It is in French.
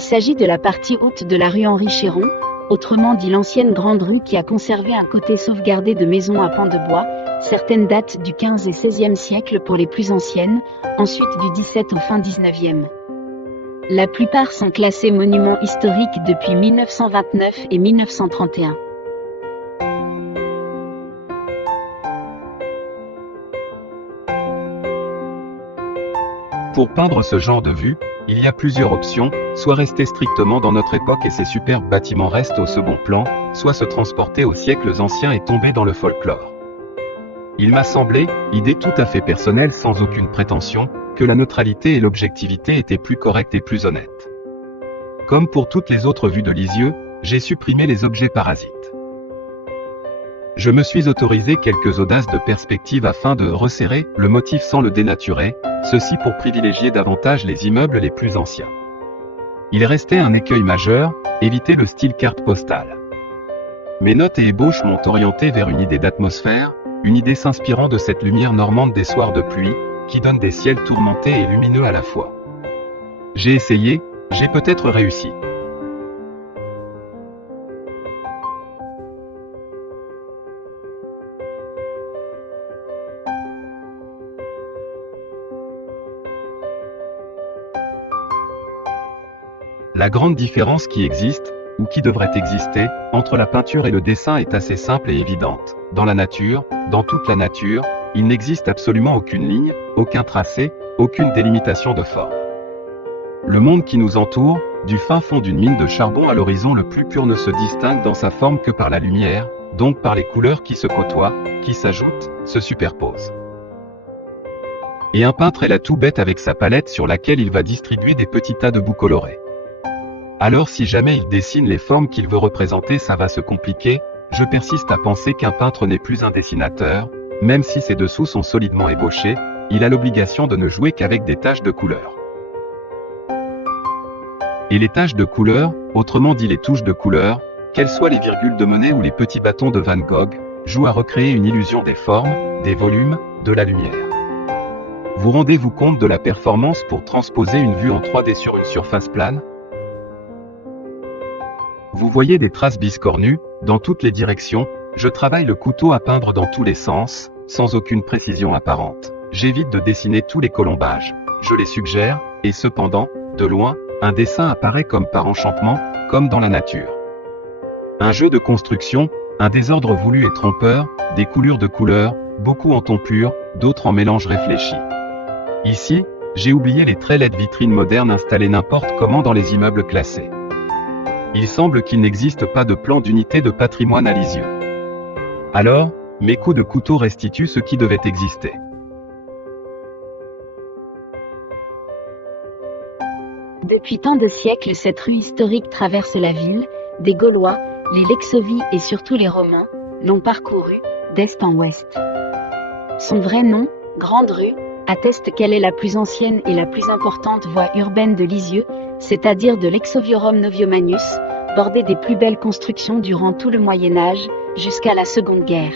Il s'agit de la partie haute de la rue Henri Chéron, autrement dit l'ancienne Grande Rue, qui a conservé un côté sauvegardé de maisons à pans de bois. Certaines datent du XV et XVIe siècle pour les plus anciennes, ensuite du XVIIe au fin XIXe. La plupart sont classés monuments historiques depuis 1929 et 1931. Pour peindre ce genre de vue, il y a plusieurs options, soit rester strictement dans notre époque et ces superbes bâtiments restent au second plan, soit se transporter aux siècles anciens et tomber dans le folklore. Il m'a semblé, idée tout à fait personnelle sans aucune prétention, que la neutralité et l'objectivité étaient plus correctes et plus honnêtes. Comme pour toutes les autres vues de Lisieux, j'ai supprimé les objets parasites. Je me suis autorisé quelques audaces de perspective afin de resserrer le motif sans le dénaturer, ceci pour privilégier davantage les immeubles les plus anciens. Il restait un écueil majeur, éviter le style carte postale. Mes notes et ébauches m'ont orienté vers une idée d'atmosphère, une idée s'inspirant de cette lumière normande des soirs de pluie, qui donne des ciels tourmentés et lumineux à la fois. J'ai essayé, j'ai peut-être réussi. La grande différence qui existe, ou qui devrait exister, entre la peinture et le dessin est assez simple et évidente. Dans la nature, dans toute la nature, il n'existe absolument aucune ligne, aucun tracé, aucune délimitation de forme. Le monde qui nous entoure, du fin fond d'une mine de charbon à l'horizon le plus pur, ne se distingue dans sa forme que par la lumière, donc par les couleurs qui se côtoient, qui s'ajoutent, se superposent. Et un peintre est là tout bête avec sa palette sur laquelle il va distribuer des petits tas de bouts colorés. Alors si jamais il dessine les formes qu'il veut représenter, ça va se compliquer. Je persiste à penser qu'un peintre n'est plus un dessinateur, même si ses dessous sont solidement ébauchés, il a l'obligation de ne jouer qu'avec des taches de couleur. Et les taches de couleur, autrement dit les touches de couleur, qu'elles soient les virgules de Monet ou les petits bâtons de Van Gogh, jouent à recréer une illusion des formes, des volumes, de la lumière. Vous rendez-vous compte de la performance pour transposer une vue en 3D sur une surface plane ? Vous voyez des traces biscornues, dans toutes les directions, je travaille le couteau à peindre dans tous les sens, sans aucune précision apparente. J'évite de dessiner tous les colombages, je les suggère, et cependant, de loin, un dessin apparaît comme par enchantement, comme dans la nature. Un jeu de construction, un désordre voulu et trompeur, des coulures de couleurs, beaucoup en ton pur, d'autres en mélange réfléchi. Ici, j'ai oublié les très laides vitrines modernes installées n'importe comment dans les immeubles classés. Il semble qu'il n'existe pas de plan d'unité de patrimoine à Lisieux. Alors, mes coups de couteau restituent ce qui devait exister. Depuis tant de siècles, cette rue historique traverse la ville. Des Gaulois, les Lexovis et surtout les Romains l'ont parcourue, d'est en ouest. Son vrai nom, Grande Rue, atteste qu'elle est la plus ancienne et la plus importante voie urbaine de Lisieux, c'est-à-dire de l'Exoviorum Noviomanus, bordée des plus belles constructions durant tout le Moyen Âge, jusqu'à la Seconde Guerre.